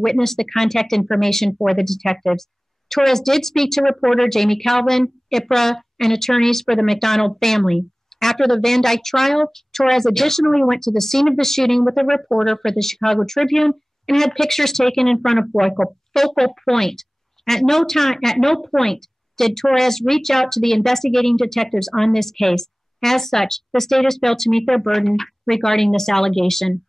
witness the contact information for the detectives. Torres did speak to reporter Jamie Calvin, IPRA, and attorneys for the McDonald family. After the Van Dyke trial, Torres additionally went to the scene of the shooting with a reporter for the Chicago Tribune and had pictures taken in front of focal point. At no point did Torres reach out to the investigating detectives on this case. As such, the state has failed to meet their burden regarding this allegation.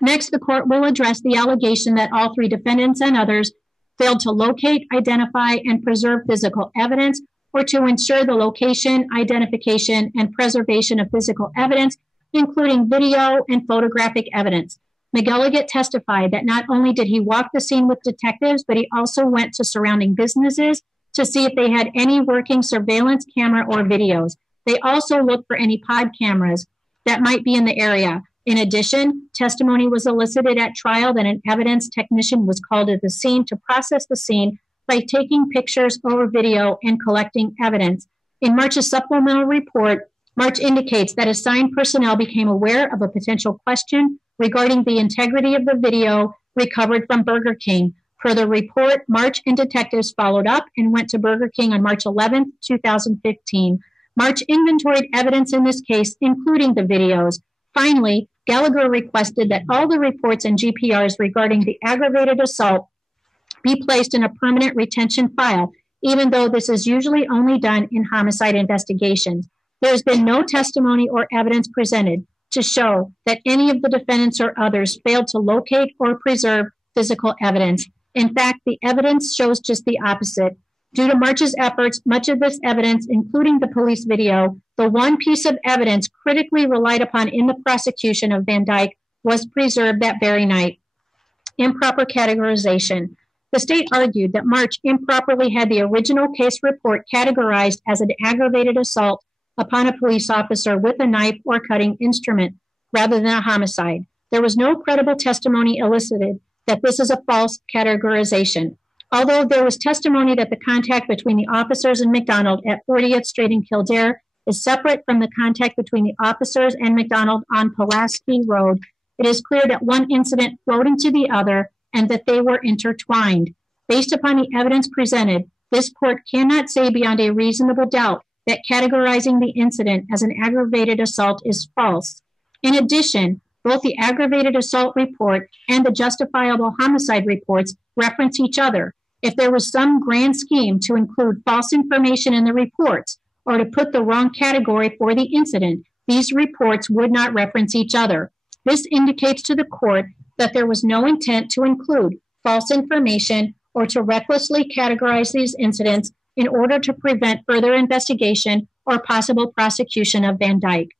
Next, the court will address the allegation that all three defendants and others failed to locate, identify, and preserve physical evidence, or to ensure the location, identification, and preservation of physical evidence, including video and photographic evidence. McElligott testified that not only did he walk the scene with detectives, but he also went to surrounding businesses to see if they had any working surveillance camera or videos. They also looked for any pod cameras that might be in the area. In addition, testimony was elicited at trial that an evidence technician was called to the scene to process the scene by taking pictures or video and collecting evidence. In March's supplemental report, March indicates that assigned personnel became aware of a potential question regarding the integrity of the video recovered from Burger King. Per the report, March and detectives followed up and went to Burger King on March 11, 2015. March inventoried evidence in this case, including the videos. Finally, Gallagher requested that all the reports and GPRs regarding the aggravated assault be placed in a permanent retention file, even though this is usually only done in homicide investigations. There has been no testimony or evidence presented to show that any of the defendants or others failed to locate or preserve physical evidence. In fact, the evidence shows just the opposite. Due to March's efforts, much of this evidence, including the police video, the one piece of evidence critically relied upon in the prosecution of Van Dyke, was preserved that very night. Improper categorization. The state argued that March improperly had the original case report categorized as an aggravated assault upon a police officer with a knife or cutting instrument, rather than a homicide. There was no credible testimony elicited that this is a false categorization. Although there was testimony that the contact between the officers and McDonald at 40th Street in Kildare is separate from the contact between the officers and McDonald on Pulaski Road, it is clear that one incident flowed into the other and that they were intertwined. Based upon the evidence presented, this court cannot say beyond a reasonable doubt that categorizing the incident as an aggravated assault is false. In addition, both the aggravated assault report and the justifiable homicide reports reference each other. If there was some grand scheme to include false information in the reports or to put the wrong category for the incident, these reports would not reference each other. This indicates to the court that there was no intent to include false information or to recklessly categorize these incidents in order to prevent further investigation or possible prosecution of Van Dyke.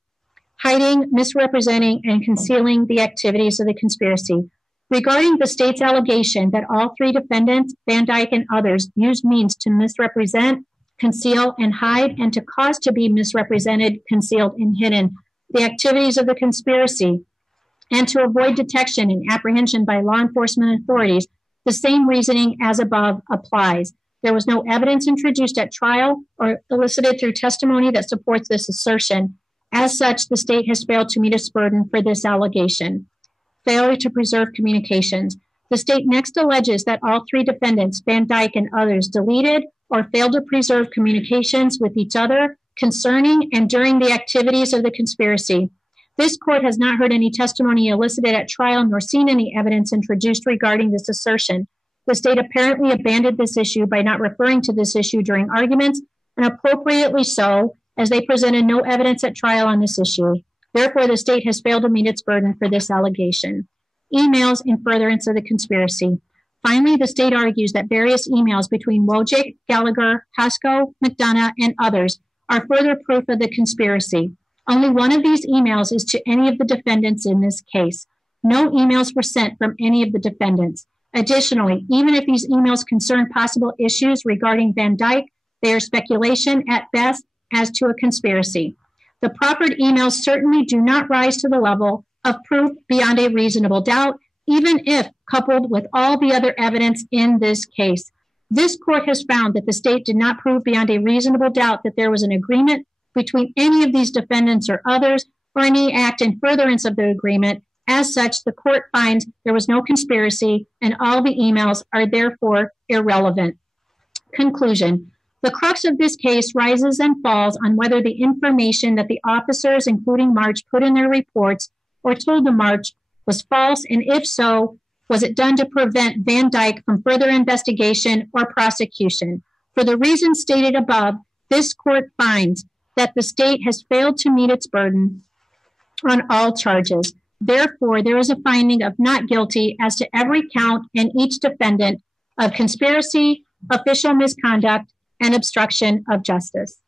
Hiding, misrepresenting, and concealing the activities of the conspiracy. Regarding the state's allegation that all three defendants, Van Dyke and others, used means to misrepresent, conceal, and hide, and to cause to be misrepresented, concealed, and hidden the activities of the conspiracy, and to avoid detection and apprehension by law enforcement authorities, the same reasoning as above applies. There was no evidence introduced at trial or elicited through testimony that supports this assertion. As such, the state has failed to meet its burden for this allegation. Failure to preserve communications. The state next alleges that all three defendants, Van Dyke and others, deleted or failed to preserve communications with each other concerning and during the activities of the conspiracy. This court has not heard any testimony elicited at trial nor seen any evidence introduced regarding this assertion. The state apparently abandoned this issue by not referring to this issue during arguments, and appropriately so, as they presented no evidence at trial on this issue. Therefore, the state has failed to meet its burden for this allegation. Emails in furtherance of the conspiracy. Finally, the state argues that various emails between Wojcik, Gallagher, Hasko, McDonough, and others are further proof of the conspiracy. Only one of these emails is to any of the defendants in this case. No emails were sent from any of the defendants. Additionally, even if these emails concern possible issues regarding Van Dyke, they are speculation at best as to a conspiracy. The proffered emails certainly do not rise to the level of proof beyond a reasonable doubt, even if coupled with all the other evidence in this case. This court has found that the state did not prove beyond a reasonable doubt that there was an agreement between any of these defendants or others, or any act in furtherance of the agreement, As such, the court finds there was no conspiracy and all the emails are therefore irrelevant. Conclusion. The crux of this case rises and falls on whether the information that the officers, including March, put in their reports or told to March was false, and if so, was it done to prevent Van Dyke from further investigation or prosecution? For the reasons stated above, this court finds that the state has failed to meet its burden on all charges. Therefore, there is a finding of not guilty as to every count and each defendant of conspiracy, official misconduct, and obstruction of justice.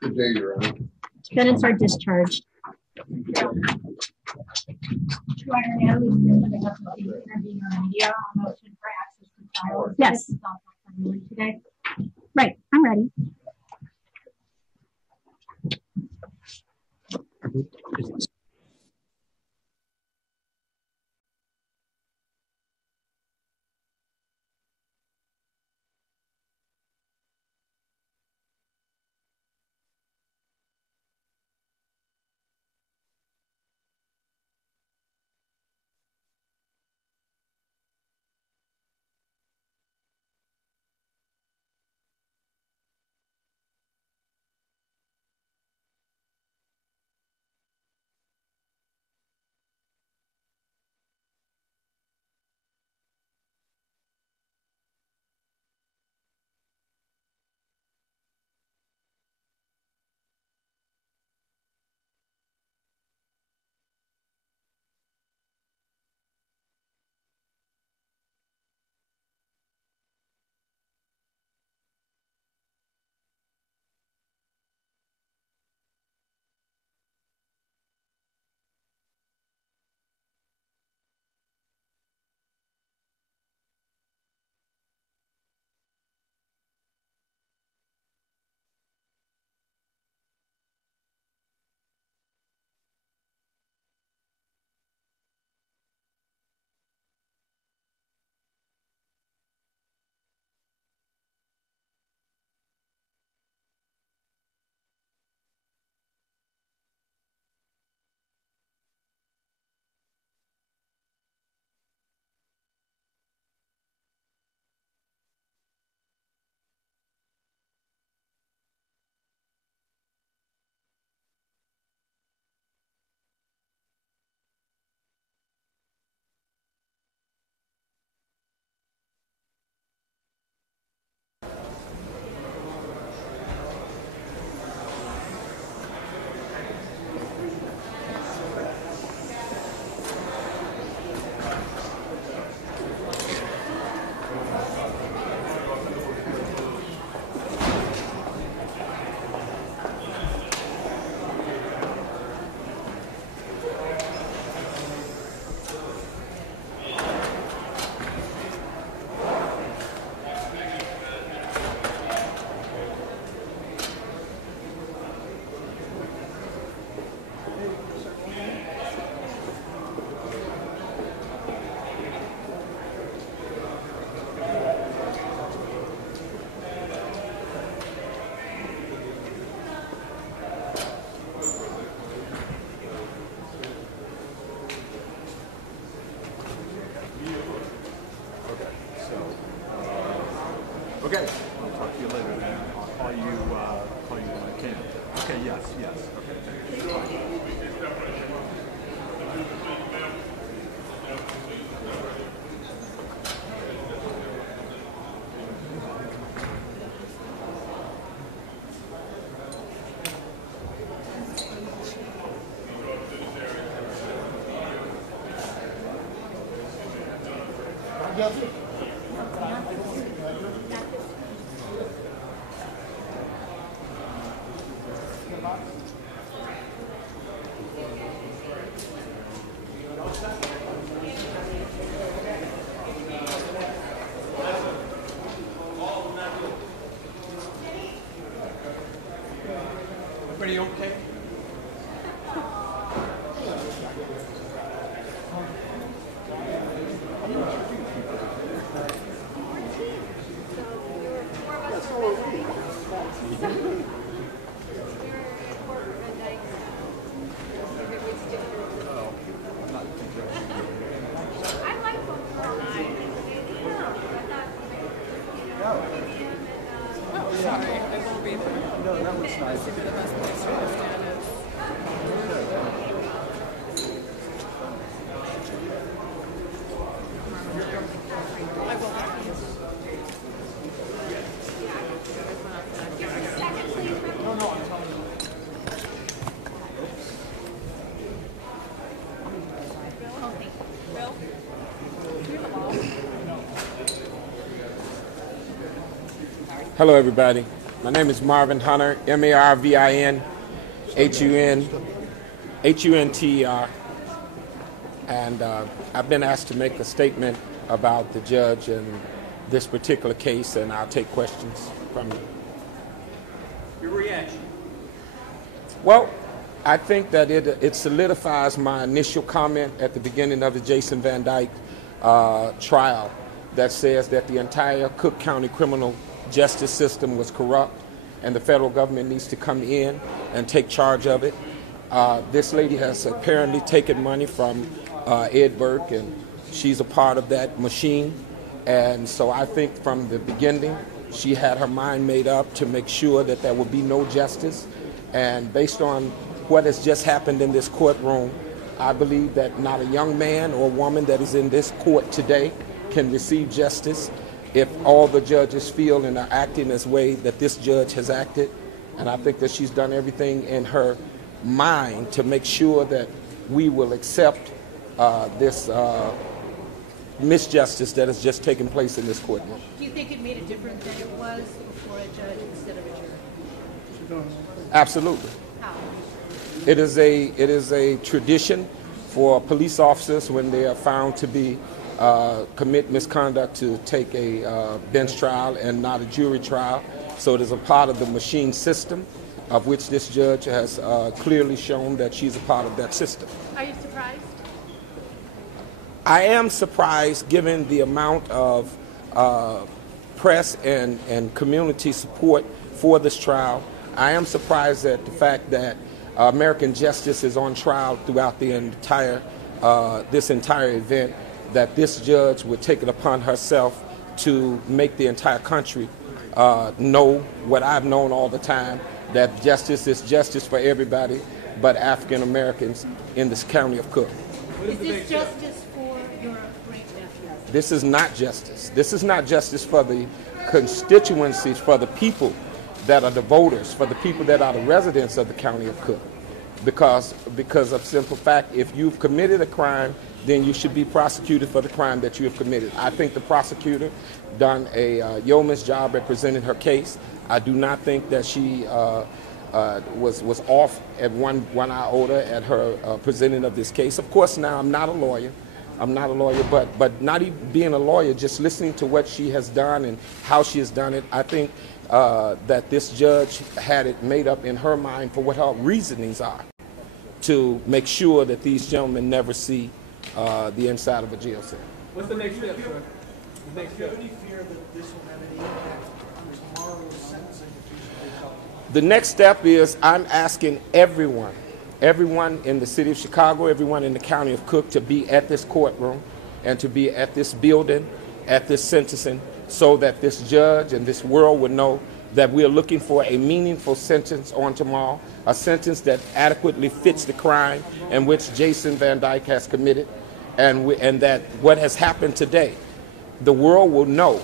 Good day, Your Honor. Defendants are discharged. Yes. Right, I'm ready. Okay, I'll talk to you later then. I'll call you when I can. Okay, yes. Okay, thank you. Everybody okay? No, that was nice. Hello, everybody. My name is Marvin Hunter, Marvin Hunter, and I've been asked to make a statement about the judge in this particular case, and I'll take questions from you. Your reaction? Well, I think that it solidifies my initial comment at the beginning of the Jason Van Dyke trial that says that the entire Cook County criminal justice system was corrupt and the federal government needs to come in and take charge of it. This lady has apparently taken money from Ed Burke, and she's a part of that machine. And so I think from the beginning she had her mind made up to make sure that there would be no justice. And based on what has just happened in this courtroom, I believe that not a young man or woman that is in this court today can receive justice if all the judges feel and are acting as way that this judge has acted. And I think that she's done everything in her mind to make sure that we will accept this misjustice that has just taken place in this courtroom. Do you think it made a difference that it was before a judge instead of a jury? Absolutely. How? It is a tradition for police officers when they are found to be commit misconduct to take a bench trial and not a jury trial. So it is a part of the machine system of which this judge has clearly shown that she's a part of that system. Are you surprised? I am surprised given the amount of press and community support for this trial. I am surprised at the fact that American justice is on trial throughout the entire this entire event, that this judge would take it upon herself to make the entire country know what I've known all the time, that justice is justice for everybody but African Americans in this county of Cook. Is this justice for your great nephew? This is not justice. This is not justice for the constituencies, for the people that are the voters, for the people that are the residents of the county of Cook. Because of simple fact, if you've committed a crime, then you should be prosecuted for the crime that you have committed. I think the prosecutor done a yeoman's job representing her case. I do not think that she was off at one iota at her presenting of this case. Of course, now I'm not a lawyer. But not even being a lawyer, just listening to what she has done and how she has done it, I think that this judge had it made up in her mind for what her reasonings are to make sure that these gentlemen never see the inside of a jail cell. What's the next step, sir? The next Do you step. have any fear that this will have any impact on tomorrow's sentencing if you should? The next step is I'm asking everyone in the city of Chicago, everyone in the county of Cook to be at this courtroom and to be at this building, at this sentencing, so that this judge and this world will know that we are looking for a meaningful sentence on tomorrow, a sentence that adequately fits the crime in which Jason Van Dyke has committed, and that what has happened today, the world will know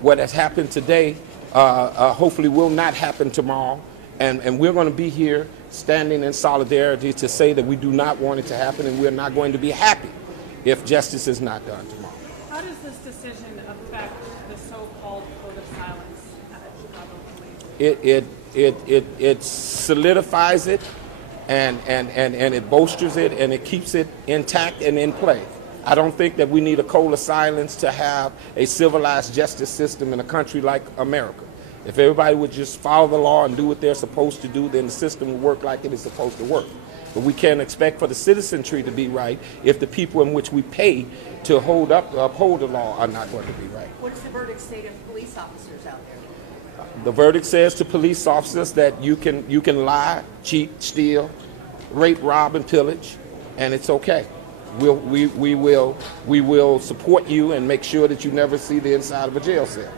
what has happened today hopefully will not happen tomorrow, and we're going to be here standing in solidarity to say that we do not want it to happen, and we're not going to be happy if justice is not done tomorrow. How does this decision affect the so-called code of silence at Chicago Police? It solidifies it and it bolsters it and it keeps it intact and in play. I don't think that we need a code of silence to have a civilized justice system in a country like America. If everybody would just follow the law and do what they're supposed to do, then the system will work like it is supposed to work. But we can't expect for the citizenry to be right if the people in which we pay to uphold the law are not going to be right. What does the verdict state of police officers out there? The verdict says to police officers that you can lie, cheat, steal, rape, rob, and pillage, and it's okay. We will support you and make sure that you never see the inside of a jail cell.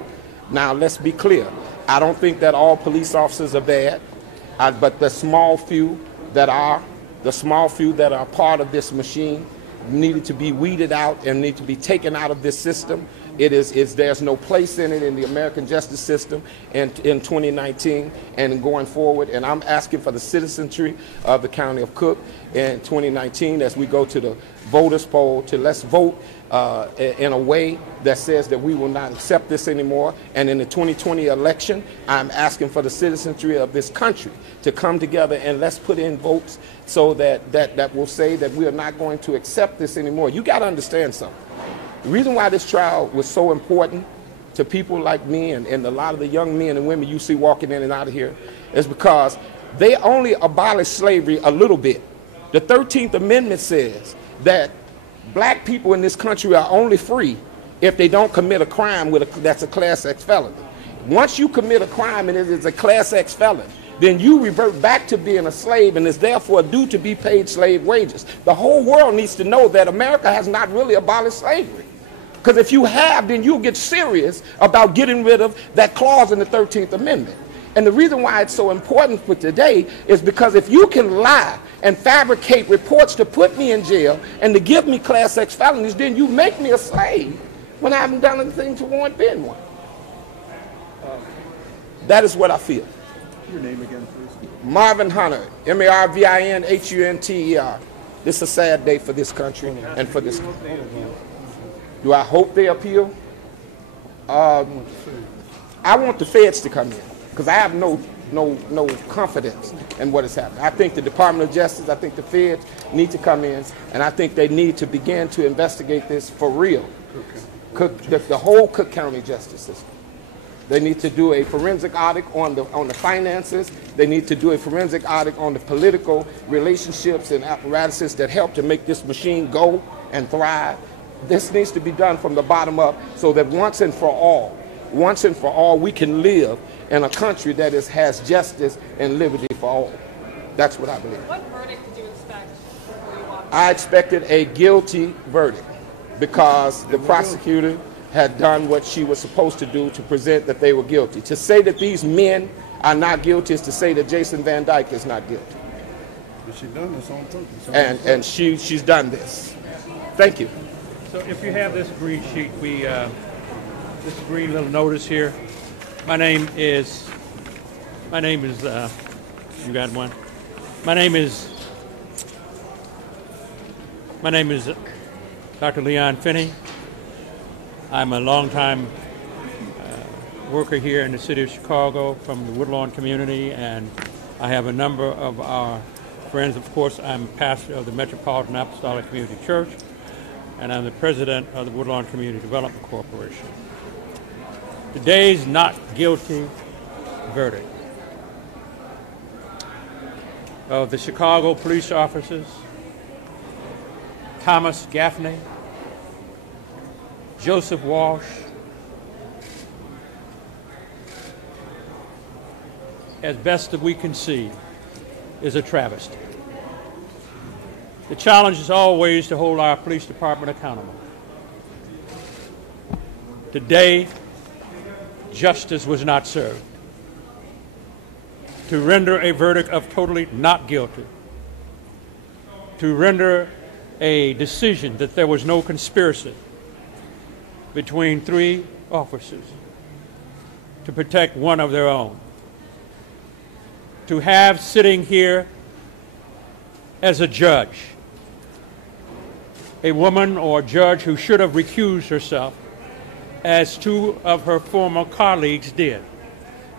Now, let's be clear. I don't think that all police officers are bad, but the small few that are part of this machine needed to be weeded out and need to be taken out of this system. There's no place in it in the American justice system in 2019 and going forward. And I'm asking for the citizenry of the County of Cook in 2019 as we go to the voters poll to let's vote in a way that says that we will not accept this anymore. And in the 2020 election, I'm asking for the citizenry of this country to come together and let's put in votes so that will say that we are not going to accept this anymore. You got to understand something. The reason why this trial was so important to people like me and a lot of the young men and women you see walking in and out of here is because they only abolished slavery a little bit. The 13th Amendment says that black people in this country are only free if they don't commit a crime that's a Class X felony. Once you commit a crime and it is a Class X felony, then you revert back to being a slave and is therefore due to be paid slave wages. The whole world needs to know that America has not really abolished slavery. Because if you have, then you'll get serious about getting rid of that clause in the 13th Amendment. And the reason why it's so important for today is because if you can lie and fabricate reports to put me in jail and to give me Class X felonies, then you make me a slave when I haven't done anything to warrant being one. That is what I feel. Your name again, please. Marvin Hunter, MARVIN-HUNTER. This is a sad day for this country and for this country. Do I hope they appeal? I want the feds to come in because I have no confidence in what is happening. I think the Department of Justice, I think the feds need to come in, and I think they need to begin to investigate this for real. The whole Cook County justice system. They need to do a forensic audit on the finances. They need to do a forensic audit on the political relationships and apparatuses that help to make this machine go and thrive. This needs to be done from the bottom up so that once and for all, we can live in a country that has justice and liberty for all. That's what I believe. What verdict did you expect before you walked in? I expected a guilty verdict because the prosecutor had done what she was supposed to do to present that they were guilty. To say that these men are not guilty is to say that Jason Van Dyke is not guilty. But she done this on purpose. And she's done this. Thank you. So if you have this green sheet, this green little notice here. My name is, you got one? My name is Dr. Leon Finney. I'm a longtime worker here in the city of Chicago from the Woodlawn community, and I have a number of our friends. Of course, I'm pastor of the Metropolitan Apostolic Community Church, and I'm the president of the Woodlawn Community Development Corporation. Today's not guilty verdict of the Chicago police officers Thomas Gaffney, Joseph Walsh, as best that we can see, is a travesty. The challenge is always to hold our police department accountable. Today, justice was not served. To render a verdict of totally not guilty, to render a decision that there was no conspiracy between three officers to protect one of their own, to have sitting here as a judge a woman or judge who should have recused herself, as two of her former colleagues did,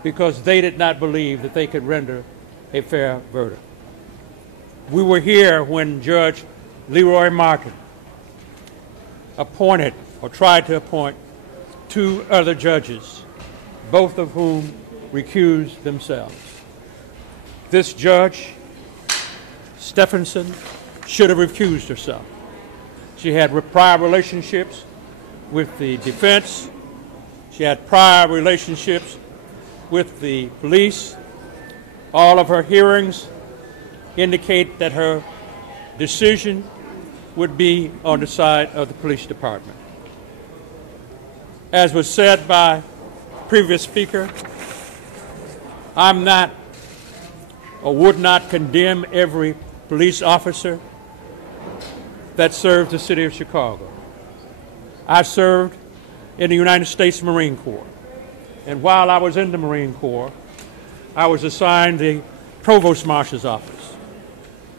because they did not believe that they could render a fair verdict. We were here when Judge Leroy Martin appointed or tried to appoint two other judges, both of whom recused themselves. This judge, Stephenson, should have recused herself. She had prior relationships with the defense. She had prior relationships with the police. All of her hearings indicate that her decision would be on the side of the police department. As was said by previous speaker, I'm not or would not condemn every police officer that served the city of Chicago. I served in the United States Marine Corps. And while I was in the Marine Corps, I was assigned the Provost Marshal's office.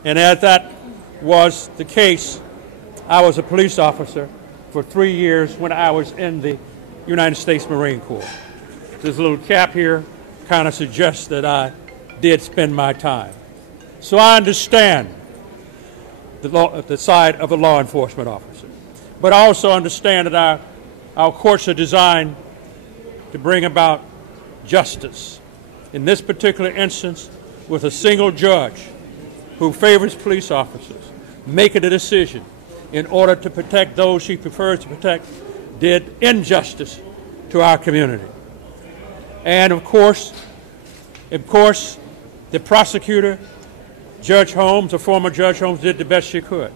And as that was the case, I was a police officer for 3 years when I was in the United States Marine Corps. This little cap here kind of suggests that I did spend my time. So I understand the side of a law enforcement officer, but I also understand that our courts are designed to bring about justice. In this particular instance, with a single judge who favors police officers, making a decision in order to protect those she prefers to protect, did injustice to our community. And of course, the prosecutor, Judge Holmes, or former Judge Holmes, did the best she could.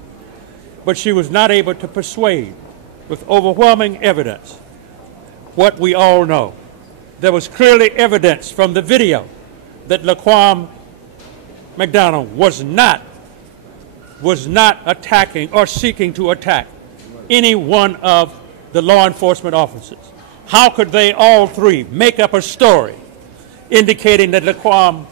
But she was not able to persuade with overwhelming evidence what we all know. There was clearly evidence from the video that Laquan McDonald was not attacking or seeking to attack any one of the law enforcement officers. How could they all three make up a story indicating that Laquan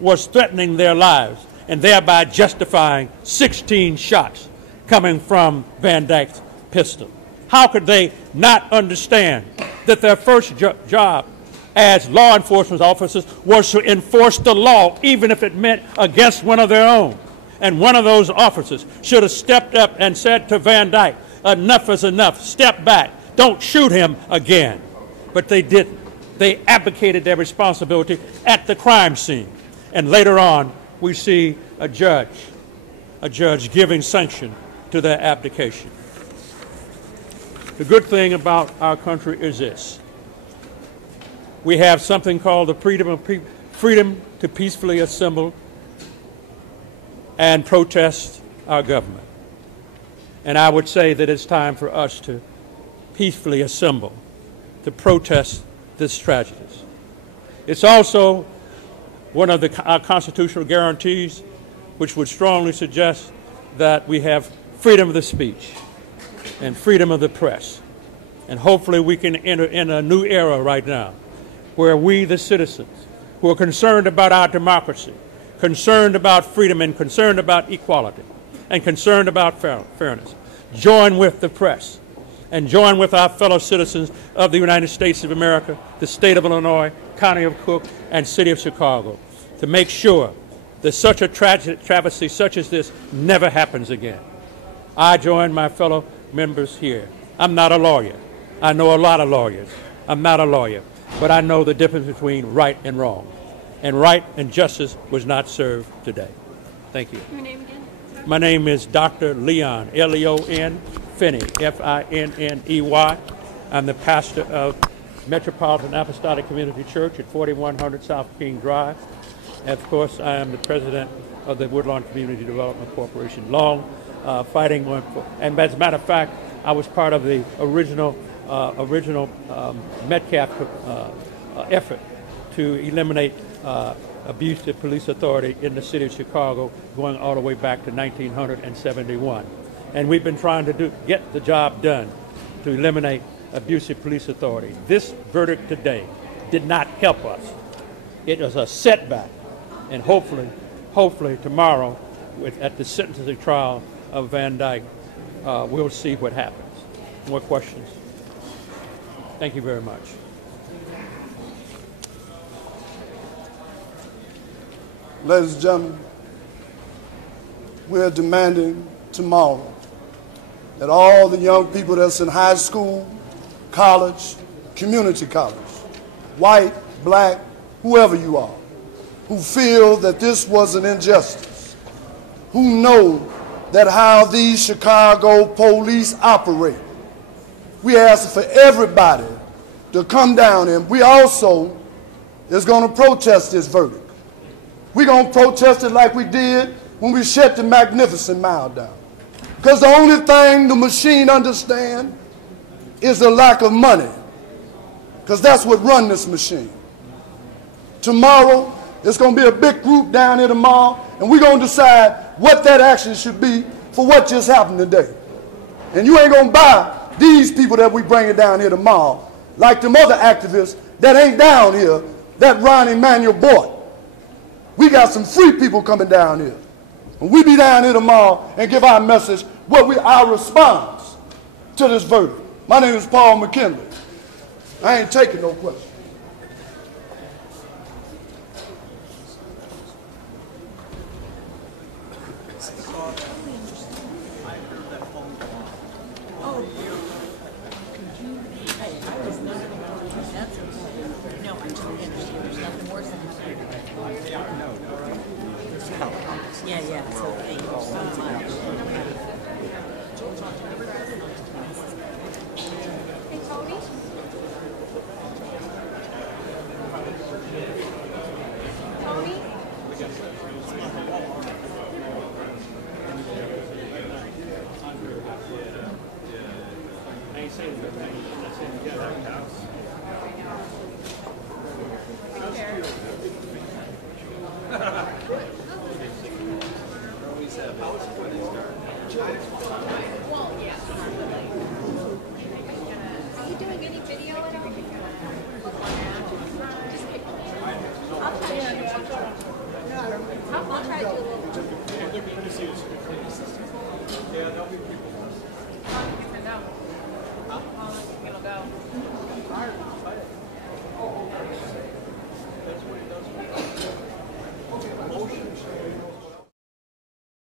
was threatening their lives and thereby justifying 16 shots coming from Van Dyke's pistol? How could they not understand that their first job as law enforcement officers was to enforce the law, even if it meant against one of their own? And one of those officers should have stepped up and said to Van Dyke, enough is enough, step back, don't shoot him again. But they didn't. They abdicated their responsibility at the crime scene. And later on, we see a judge giving sanction to their abdication. The good thing about our country is this. We have something called the freedom to peacefully assemble and protest our government. And I would say that it's time for us to peacefully assemble to protest this tragedy. It's also one of our constitutional guarantees, which would strongly suggest that we have freedom of the speech and freedom of the press. And hopefully we can enter in a new era right now where we, the citizens, who are concerned about our democracy, concerned about freedom and concerned about equality and concerned about fairness, join with the press and join with our fellow citizens of the United States of America, the state of Illinois, county of Cook, and city of Chicago to make sure that such a travesty such as this never happens again. I join my fellow members here. I'm not a lawyer. I know a lot of lawyers. I'm not a lawyer, but I know the difference between right and wrong. And right and justice was not served today. Thank you. Your name again, sir? My name is Dr. Leon, L-E-O-N, Finney, F-I-N-N-E-Y. I'm the pastor of Metropolitan Apostolic Community Church at 4100 South King Drive. And of course, I am the president of the Woodlawn Community Development Corporation, fighting on, and as a matter of fact, I was part of the original Metcalf effort to eliminate abuse of police authority in the city of Chicago, going all the way back to 1971. And we've been trying to get the job done to eliminate abusive police authority. This verdict today did not help us. It was a setback. And hopefully tomorrow, at the sentencing trial of Van Dyke, we'll see what happens. More questions? Thank you very much. Ladies and gentlemen, we're demanding tomorrow that all the young people that's in high school, college, community college, white, black, whoever you are, who feel that this was an injustice, who know that how these Chicago police operate. We ask for everybody to come down, and we also is going to protest this verdict. We're going to protest it like we did when we shut the Magnificent Mile down. Because the only thing the machine understands is the lack of money. Because that's what runs this machine. Tomorrow, there's going to be a big group down here tomorrow, and we're going to decide what that action should be for what just happened today. And you ain't going to buy these people that we bringing down here tomorrow like them other activists that ain't down here that Ron Emanuel bought. We got some free people coming down here. And we be down here tomorrow and give our message, our response to this verdict. My name is Paul McKinley. I ain't taking no questions. Yeah, yeah. So thank you so much. Hey, Tony. Tony? Always have. How was it when they started?